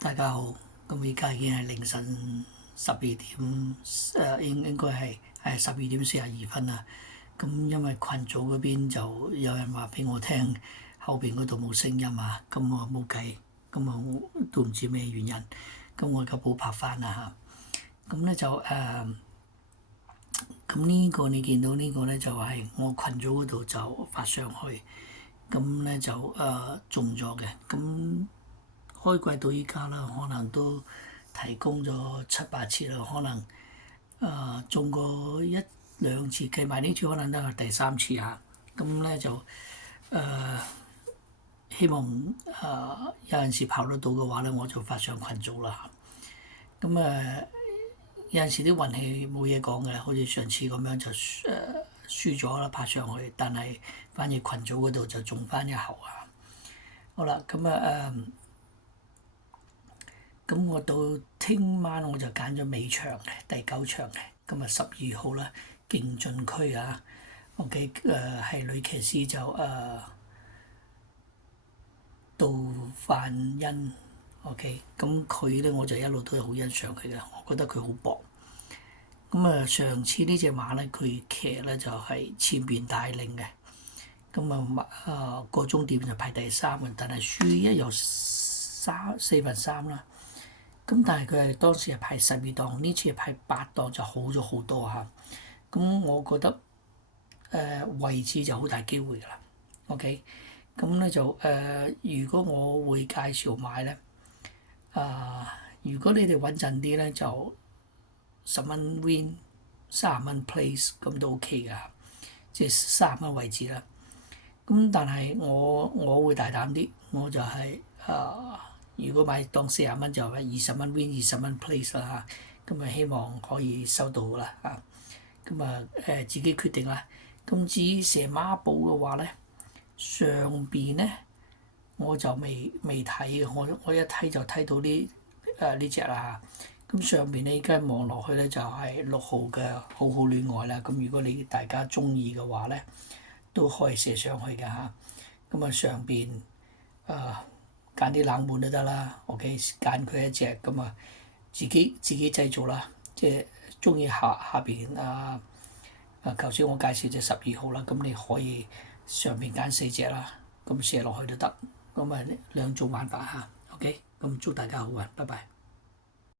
大家好，咁依家已經係凌晨12點，應該係12點42分啦。咁因為群組嗰邊就有人話俾我聽，後邊嗰度冇聲音啊，咁我冇計，咁我都唔知咩原因，咁我而家補拍翻啦嚇。咁咧就咁呢個你見到呢個咧就係我群組嗰度就發上去，咁咧就中咗嘅。咁開季到依家啦，可能都提供咗7、8次啦，可能中過1、2次，計埋呢次可能都係第3次嚇。咁咧就希望有陣時跑得到嘅話咧，我就發上群組啦。咁有陣時啲運氣冇嘢講嘅，好似上次咁樣就輸咗啦，拍上去，但係反而群組嗰度就中翻一後啊。好啦，咁我到聽晚我就揀咗尾場嘅第9場嘅，咁啊12號啦，勁進區啊，OK 係女騎師就杜范恩 OK，咁佢咧我就一路都好欣賞佢嘅，我覺得佢好搏。咁上次呢隻馬咧佢騎咧就係前邊帶領嘅，咁個終點就排第3嘅，但係輸一有4分3啦。咁但係佢係當時係排12檔，呢次係排8檔就好咗好多嚇。咁我覺得位置就好大機會㗎啦。OK，咁咧就如果我會介紹買咧，如果你哋穩陣啲咧就10蚊 win 30蚊 place 咁都 OK 㗎，即係30蚊位置啦。咁但係我會大膽啲，我就係如果買當40蚊就係20蚊 win 20蚊 place 啦嚇，咁希望可以收到啦嚇。咁自己決定啦。咁至於蛇孖寶嘅話咧，上邊咧我就未睇嘅，我一睇就睇到呢隻啦嚇。咁上邊咧而家望落去咧就係6號嘅好好戀愛啦。咁如果你大家中意嘅話咧，都可以射上去嘅嚇。咁上邊揀啲冷門都得啦。OK，揀佢一隻咁自己製造啦。即係中意下邊頭先我介紹隻12號啦，咁你可以上邊揀4隻啦，咁射落去都得。咁兩種玩法嚇。OK，咁祝大家好運，拜拜。